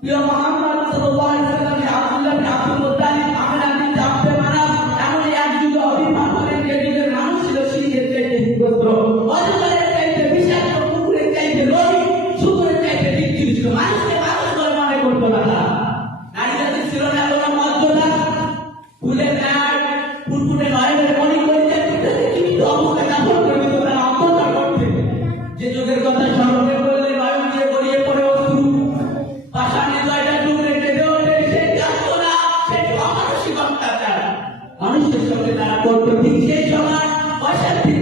প্রিয় মুহাম্মদ সাল্লাল্লাহু আলাইহি ওয়াসাল্লাম আব্দুল্লাহ বিন আব্দুল মুত্তালিব আমিনা বিনতে আব্দে মানাফ এমন এক যুগে অভিমান করেন যে যুগের মানুষ ছিল শীতের চাইতে হিংস্র, অজগরের চাইতে বিষাক্ত, কুকুরের চাইতে লোভী, শুকুরের চাইতে নিকৃষ্ট ছিল। মানুষকে মানুষ বলে মনে করতো না। নারী জাতির ছিল না কোনো মর্যাদা, ফুলের নাড় ফুটফুটে নয়নের মণি করিতে কিন্তু অবস্থা কাপড় করে দিত তারা অত্যাচার করতে। যে যুগের কথা স্মরণে করলে নয়ন দিয়ে গড়িয়ে পড়ে অশ্রু, পাষাণে জয়টা ডুবরে কেঁদে ওঠে, সেই যাতনা, সেই অমানসিক অত্যাচার মানুষের সঙ্গে তারা করতো। ঠিক সেই সময় অশান্তি